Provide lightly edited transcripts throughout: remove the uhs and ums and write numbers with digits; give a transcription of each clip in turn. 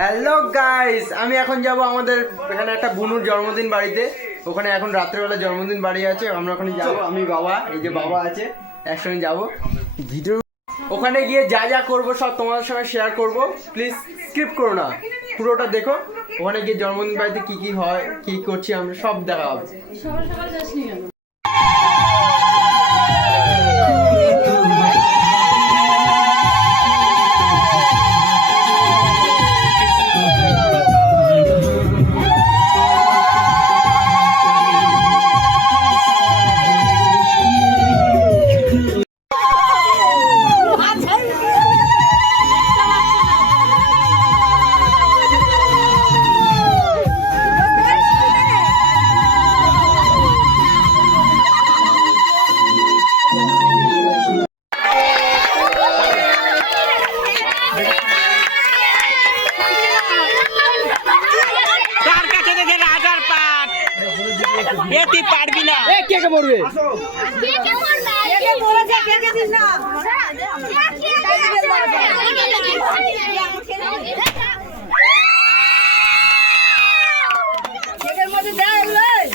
Hello guys, আমি এখন যাব আমাদের এখানে একটা বুনুর জন্মদিন বাড়িতে। ওখানে এখন রাত্রেবেলা জন্মদিন বাড়ি আছে, আমরা ওখানে যাব। আমি বাবা, এই যে বাবা আছে, একসঙ্গে যাব। ভিডিও ওখানে গিয়ে যা যা করবো সব তোমাদের সঙ্গে শেয়ার করব। প্লিজ স্কিপ করো না, পুরোটা দেখো। ওখানে গিয়ে জন্মদিন বাড়িতে কি কি হয়, কি করছি আমরা সব দেখা হবে। তুই পারবি না। কে কে মরবে?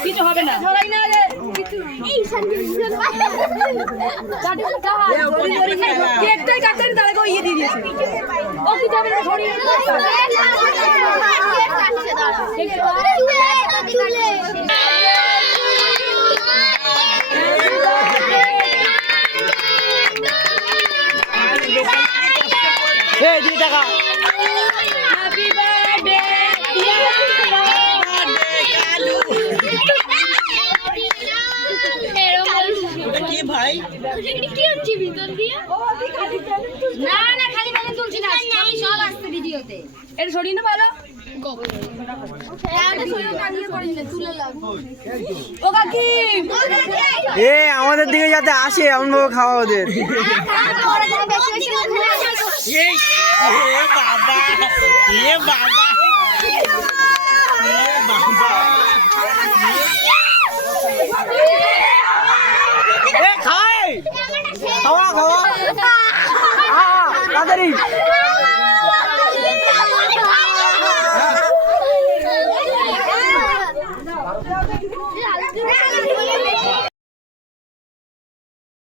কিছু হবে না। কেকটাই কাটতেন, তাহলে ইয়ে দিয়ে দিয়েছে। ও কিছু হবে না, ছড়িয়ে টাকা কি ভাই কি হচ্ছে ভিতর দিয়ে? না না, খালি মানে তুলছি না, আমি সব আসছে ভিডিওতে। এটা ছড়িয়ে না ভালো। ও কাকি, আমাদের দিকে যাতে আসে এমন ভাবে খাওয়া ওদের। বাবা এ বাবা খাওয়া খাওয়া তাড়াতাড়ি।